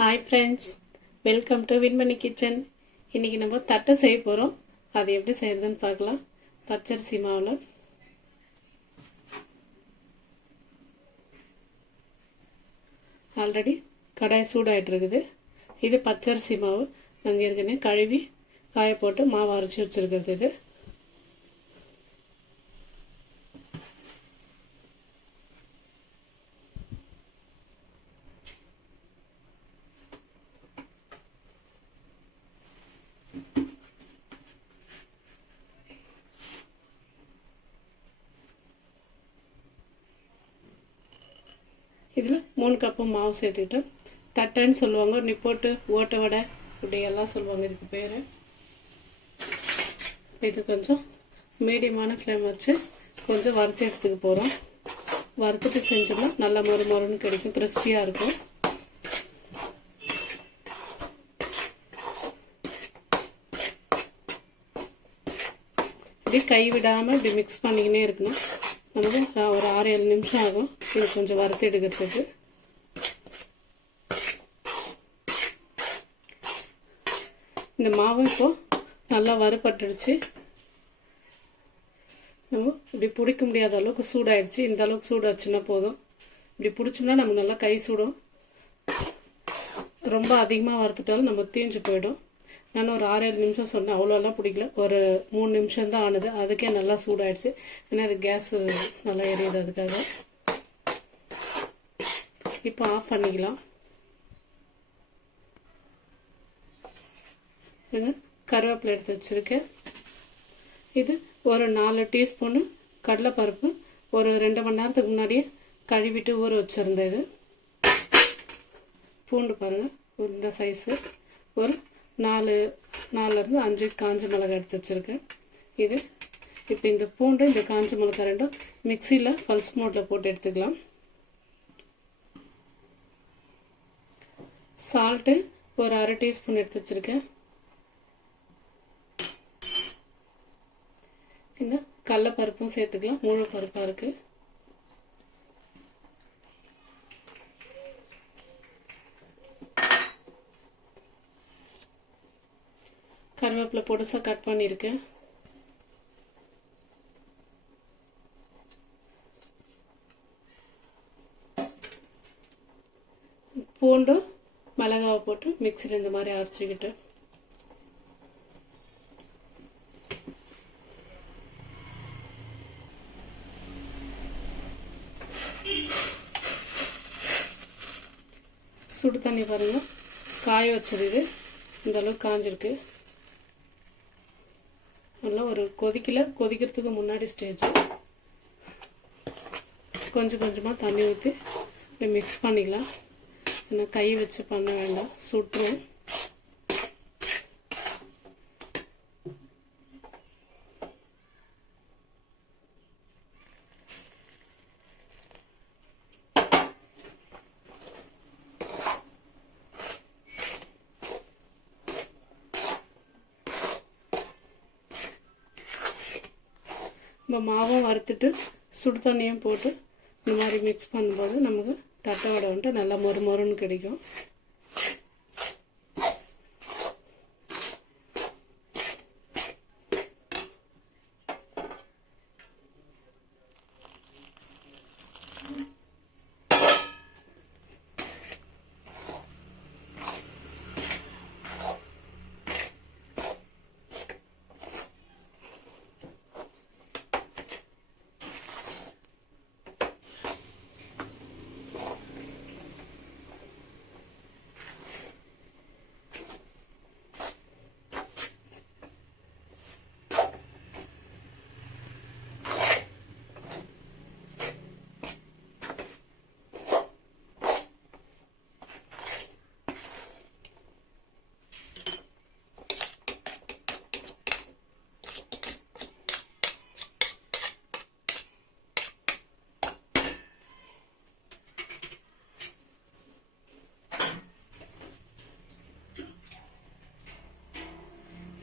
Hi friends, welcome to Vinmani kitchen. இன்றைக்கி நம்ம தட்டை செய்ய போகிறோம். அது எப்படி செய்கிறதுன்னு பார்க்கலாம். பச்சரிசி மாவில் ஆல்ரெடி கடாய் சூடாகிட்டு இருக்குது. இது பச்சரிசி மாவு. நாங்கள் ஏற்கனவே கழுவி காய போட்டு மாவு அரைச்சி வச்சுருக்கிறது. இது இதில் 3 கப்பு மாவு சேர்த்துக்கிட்டு தட்டைன்னு சொல்லுவாங்க, நிப்போட்டு, ஓட்டை வடை இப்படியெல்லாம் சொல்லுவாங்க இதுக்கு பேர். இது கொஞ்சம் மீடியமான ஃப்ளேம் வச்சு கொஞ்சம் வறுத்து எடுத்துக்க போகிறோம். வறுத்துட்டு செஞ்சோம்னா நல்லா மொறு மொறுன்னு கிடைக்கும், கிறிஸ்பியாக இருக்கும். இப்படி கை விடாமல் இப்படி மிக்ஸ் பண்ணிக்கினே இருக்கணும். நமக்கு ஒரு 6-7 நிமிஷம் ஆகும் இது கொஞ்சம் வறுத்து எடுக்கிறதுக்கு. இந்த மாவு இப்போ நல்லா வறுபட்டுடுச்சு. நம்ம இப்படி பிடிக்க முடியாத அளவுக்கு சூடாயிடுச்சு. இந்த அளவுக்கு சூடு வச்சுன்னா போதும். இப்படி பிடிச்சோம்னா நமக்கு நல்லா கை சூடும். ரொம்ப அதிகமாக வறுத்துட்டாலும் நம்ம தீஞ்சு போயிடும். நான் ஒரு 6-7 நிமிஷம் சொன்னேன், அவ்வளோலாம் பிடிக்கல. ஒரு 3 நிமிஷம் தான் ஆனது. அதுக்கே நல்லா சூடாயிடுச்சு. ஏன்னா அது கேஸ் நல்லா எரியுது, அதுக்காக. இப்போ ஆஃப் பண்ணிக்கலாம். கருவேப்பிலை எடுத்து வச்சுருக்கேன். இது ஒரு 4 டீஸ்பூனு கடலைப்பருப்பு. ஒரு 2 மணி நேரத்துக்கு முன்னாடியே கழுவிட்டு ஊற வச்சுருந்தேன். இது பூண்டு பாருங்கள், இந்த சைஸு. ஒரு 4-5 காஞ்ச மிளகாய் எடுத்து வச்சுருக்கேன். இது இப்போ இந்த பூண்டு, இந்த காஞ்ச மிளகாய் ரெண்டும் மிக்சியில் பல்ஸ் மோட்டில் போட்டு எடுத்துக்கலாம். சால்ட்டு ஒரு 1/2 டீஸ்பூன் எடுத்து வச்சுருக்கேன். இந்த கடலைப்பருப்பும் சேர்த்துக்கலாம், முழு பருப்பாக இருக்குது. கருவேப்பிலை பொடுசாக கட் பண்ணியிருக்கேன். பூண்டு மிளகாவை போட்டு மிக்சியில் இந்த மாதிரி அரைச்சிக்கிட்டு சுடு தண்ணி பாருங்க, காய வச்சது. இது இந்த அளவுக்கு காஞ்சிருக்கு. நல்லா ஒரு கொதிக்கிறதுக்கு முன்னாடி ஸ்டேஜ். கொஞ்சம் கொஞ்சமாக தண்ணி ஊற்றி மிக்ஸ் பண்ணிக்கலாம். ஏன்னா கை வச்சு பண்ண வேண்டாம், சுட்டுரும். நம்ம மாவும் வறுத்துட்டு சுடு தண்ணியும் போட்டு இந்த மாதிரி மிக்ஸ் பண்ணும்போது நமக்கு தட்டை வடை வந்துட்டு நல்லா மொறு மொறுன்னு கிடைக்கும்.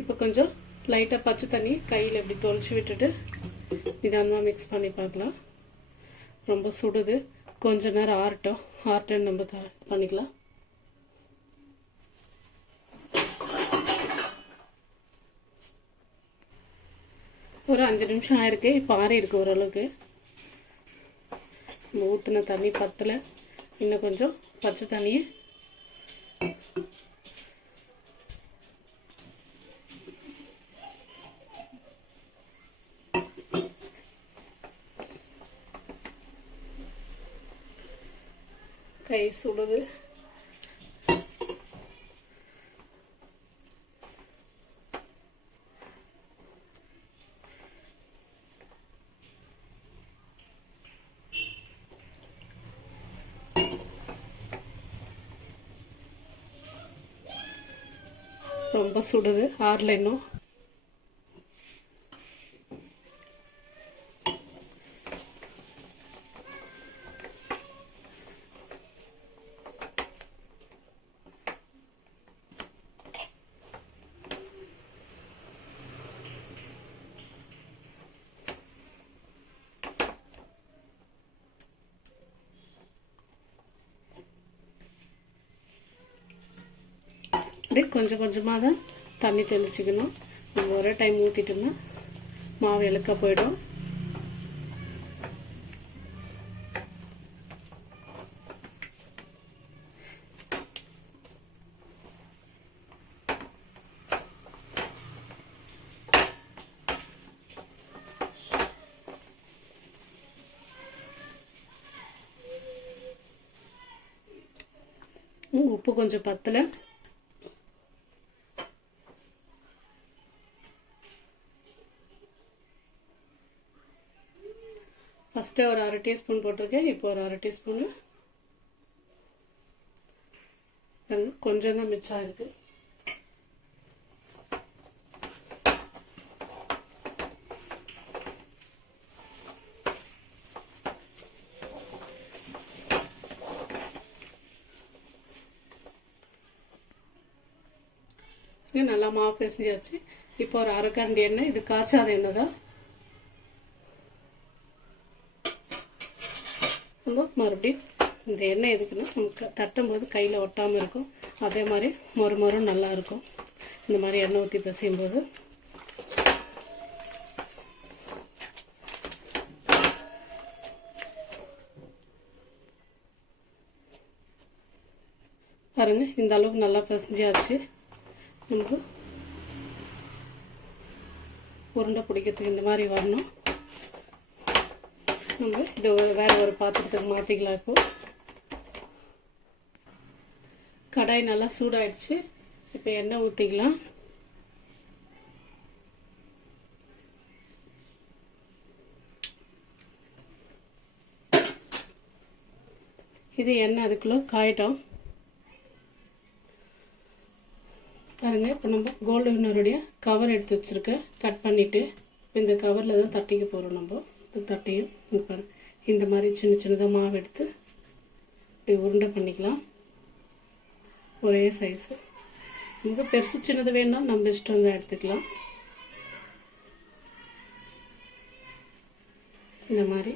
இப்போ கொஞ்சம் லைட்டாக பச்சை தண்ணி கையில் இப்படி தொளிச்சு விட்டுட்டு நிதானமாக மிக்ஸ் பண்ணி பார்க்கலாம். ரொம்ப சுடுது, கொஞ்ச நேரம் ஆறட்டும். நம்ம பண்ணிக்கலாம். ஒரு 5 நிமிஷம் ஆயிருக்கு. இப்போ ஆறி இருக்கு ஓரளவுக்கு. ஊற்றின தண்ணி பத்தலை, இன்னும் கொஞ்சம் பச்சை தண்ணியை கை சுடுது. ரொம்ப சுடுது, ஆறல இன்னும். கொஞ்சம் கொஞ்சமாக தான் தண்ணி தெளிச்சிக்கணும். நம்ம ஒரே டைம் ஊற்றிட்டோம்னா மாவு இலக்க போயிடும். உப்பு கொஞ்சம் பத்தலை. ஃபஸ்ட்டு ஒரு 1/2 டீஸ்பூன் போட்டிருக்கேன். இப்போ ஒரு 1/2 டீஸ்பூனு, கொஞ்சம் தான் மிச்சம் இருக்கு. நல்லா மாவு பிசைஞ்சாச்சு. இப்போ ஒரு 1/2 கரண்டி எண்ணெய், இது காய்ச்சாத எண்ணெய் தான். மறுபடியும் இந்த எண்ணெய் எதுக்குன்னா நமக்கு தட்டும் போது கையில் ஒட்டாமல் இருக்கும். அதே மாதிரி மொறுமொறும் நல்லா இருக்கும் இந்த மாதிரி எண்ணெய் ஊற்றி பிசையும் போது. பாருங்க, இந்த அளவுக்கு நல்லா பிசைஞ்சாச்சு. நமக்கு உருண்டை பிடிக்கிறதுக்கு இந்த மாதிரி வரணும். நம்ம இதை வேற ஒரு பாத்திரத்துக்கு மாற்றிக்கலாம். இப்போ கடாய் நல்லா சூடாயிடுச்சு. இப்போ எண்ணெய் ஊற்றிக்கலாம். இது எண்ணெய் அதுக்குள்ள காயட்டும். பாருங்க, இப்போ நம்ம கோல்டு வின்னருடைய கவர் எடுத்து வச்சிருக்கேன், கட் பண்ணிட்டு இந்த கவரில் தான் தட்டிக்க போகிறோம். நம்ம தட்டையும் பாருங்க, இந்த மாதிரி சின்ன சின்னதாக மாவு எடுத்து இப்படி உருண்டை பண்ணிக்கலாம். ஒரே சைஸு. நமக்கு பெருசு சின்னது வேணாலும் நம்ம இஷ்டம் தான் எடுத்துக்கலாம். இந்த மாதிரி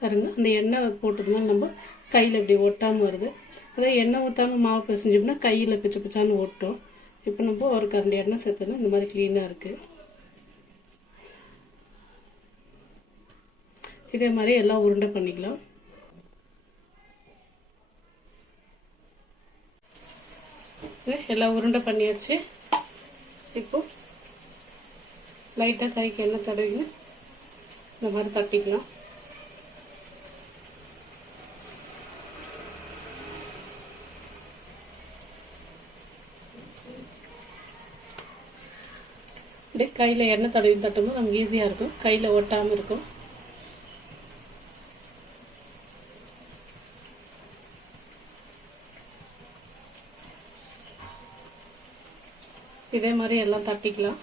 பாருங்க, அந்த எண்ணெய் போட்டதுனால நம்ம கையில் இப்படி ஒட்டாமல் வருது. அதே எண்ணெய் ஊற்றாமல் மாவு பிசைஞ்சோம்னா கையில் பிச்சு பிச்சான்னு ஒட்டும். இப்போ நம்ம ஒரு கரண்டி எண்ணெய் சேர்த்தோன்னா இந்த மாதிரி க்ளீனாக இருக்குது. இதே மாதிரி எல்லாம் உருண்டை பண்ணிக்கலாம். எல்லாம் உருண்டை பண்ணியாச்சு. இப்போ லைட்டாக கைக்கு எண்ணெய் தடவிங்க இந்த மாதிரி தட்டிக்கலாம். அப்படியே கையில் எண்ணெய் தடவி தட்டும்போது நமக்கு ஈஸியாக இருக்கும், கையில் ஒட்டாமல் இருக்கும். இதே மாதிரி எல்லாம் தட்டிக்கலாம்.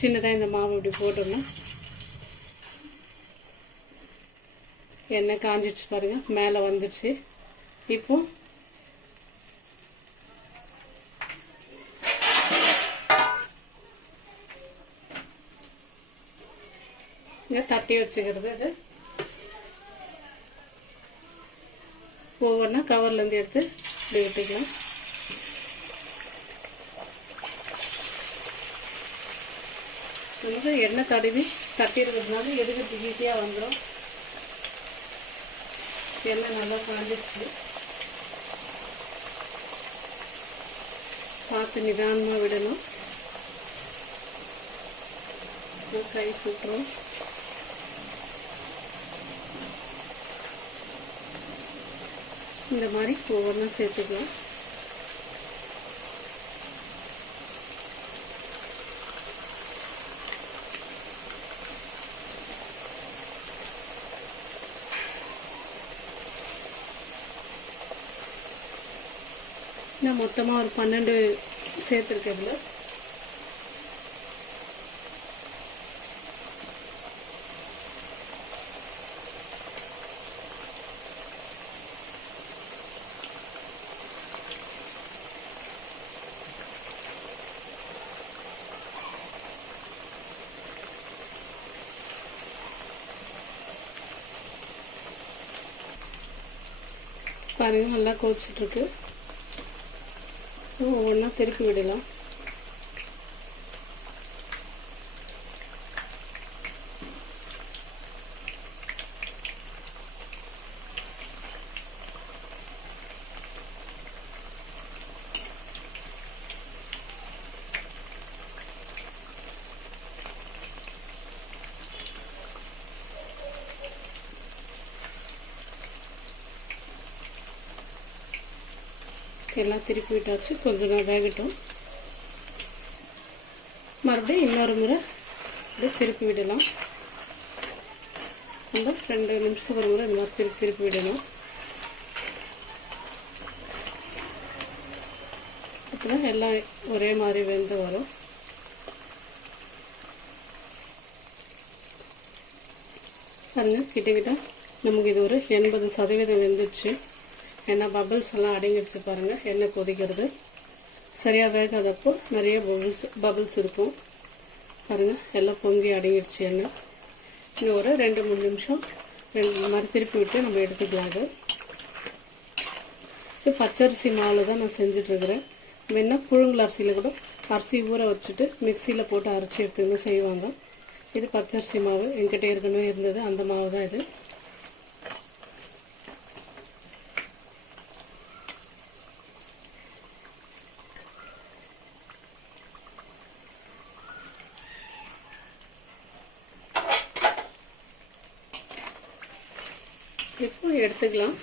சின்னதாக இந்த மாவு இப்படி போட்டோம்னா எண்ணெய் காஞ்சிடுச்சு பாருங்க, மேலே வந்துடுச்சு. இப்போ இங்கே தட்டி வச்சுக்கிறது. இது ஒவ்வொன்றா கவர்லேருந்து எடுத்து இப்படி விட்டுக்கலாம். நமக்கு எண்ணெய் தடவி தட்டி இருக்கிறதுனால எடுக்கிறதுக்கு ஈஸியாக வந்துடும். எண்ணெய் நல்லா காஞ்சிடுச்சு. பார்த்து நிதானமாக விடணும். கை சுட்டுரும். இந்த மாதிரி ஒவ்வொன்றா சேர்த்துக்கலாம். நான் மொத்தமாக ஒரு 12 சேர்த்துருக்கேன்ல. பாருங்க நல்லா கொதிச்சிட்ருக்கு. ஒவ்வொன்றா திருப்பி விடலாம். எல்லாம் திருப்பி விட்டாச்சு. கொஞ்சம் நேரம் வேகட்டும். மறுபடியும் இன்னொரு முறை இப்படி திருப்பி விடலாம். இந்த 2 நிமிஷத்துக்கு ஒரு முறை இந்த மாதிரி திருப்பி விடணும். அப்போதான் எல்லாம் ஒரே மாதிரி வெந்து வரும். பாருங்க கிட்ட நமக்கு இது ஒரு 80% வெந்துச்சு. ஏன்னா பபிள்ஸ் எல்லாம் அடங்கிடுச்சு. பாருங்கள் எண்ணெய் கொதிக்கிறது. சரியாக வேகாதப்போ நிறைய பபிள்ஸ் இருக்கும். பாருங்கள் எல்லாம் பொங்கி அடங்கிடுச்சு எண்ணெய். இன்னும் ஒரு 2-3 நிமிஷம் மாதிரி திருப்பி விட்டு நம்ம எடுத்துக்கலாம். இது பச்சரிசி மாவில் தான் நான் செஞ்சிட்ருக்கிறேன். வேணா புழுங்கல் அரிசியில் கூட அரிசி ஊற வச்சுட்டு மிக்சியில் போட்டு அரைச்சி எடுத்துன்னு செய்வாங்க. இது பச்சரிசி மாவு என்கிட்ட ஏற்கனவே இருந்தது. அந்த மாவு தான் இது. இப்போ எடுத்துக்கலாம்.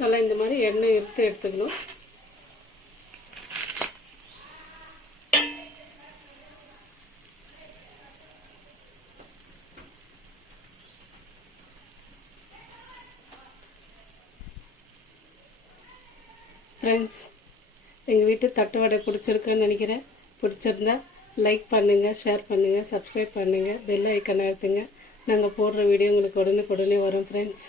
நல்லா இந்த மாதிரி எண்ணெய் எடுத்துக்கணும். ஃப்ரெண்ட்ஸ், எங்கள் வீட்டு தட்டு வடை பிடிச்சிருக்குன்னு நினைக்கிறேன். பிடிச்சிருந்தா லைக் பண்ணுங்கள், ஷேர் பண்ணுங்கள், சப்ஸ்கிரைப் பண்ணுங்கள், பெல் ஐக்கன் அழுத்துங்க. நாங்கள் போடுற வீடியோ உங்களுக்கு உடனே வரும் ஃப்ரெண்ட்ஸ்.